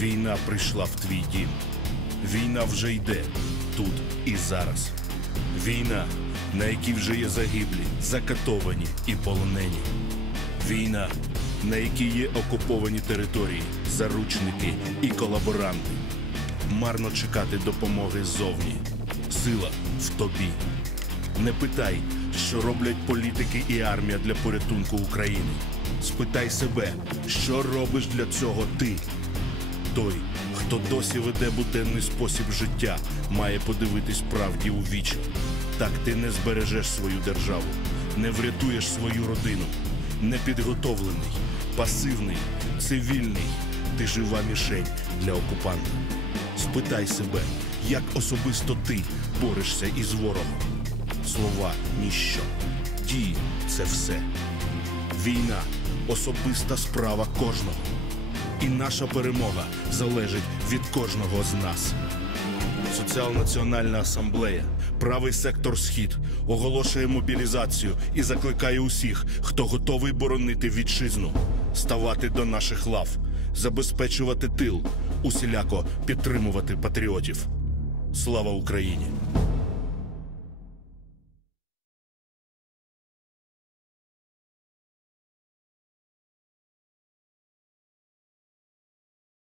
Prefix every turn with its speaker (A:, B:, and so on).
A: Війна прийшла в твій дім. Війна вже йде тут і зараз. Війна, на якій вже є загиблі, закатовані і полонені. Війна, на якій є окуповані території, заручники і колаборанти. Марно чекати допомоги ззовні. Сила в тобі. Не питай, що роблять політики і армія для порятунку України. Спитай себе, що робиш для цього ти. Той, хто досі веде буденний спосіб життя, має подивитись правді у вічі. Так ти не збережеш свою державу, не врятуєш свою родину, непідготовлений, пасивний, цивільний. Ти жива мішень для окупанта. Спитай себе, як особисто ти борешся із ворогом. Слова ніщо, дії це все. Війна особиста справа кожного. І наша перемога залежить від кожного з нас. Соціал-національна асамблея, правий сектор Схід оголошує мобілізацію і закликає усіх, хто готовий боронити вітчизну, ставати до наших лав, забезпечувати тил, усіляко підтримувати патріотів. Слава Україні!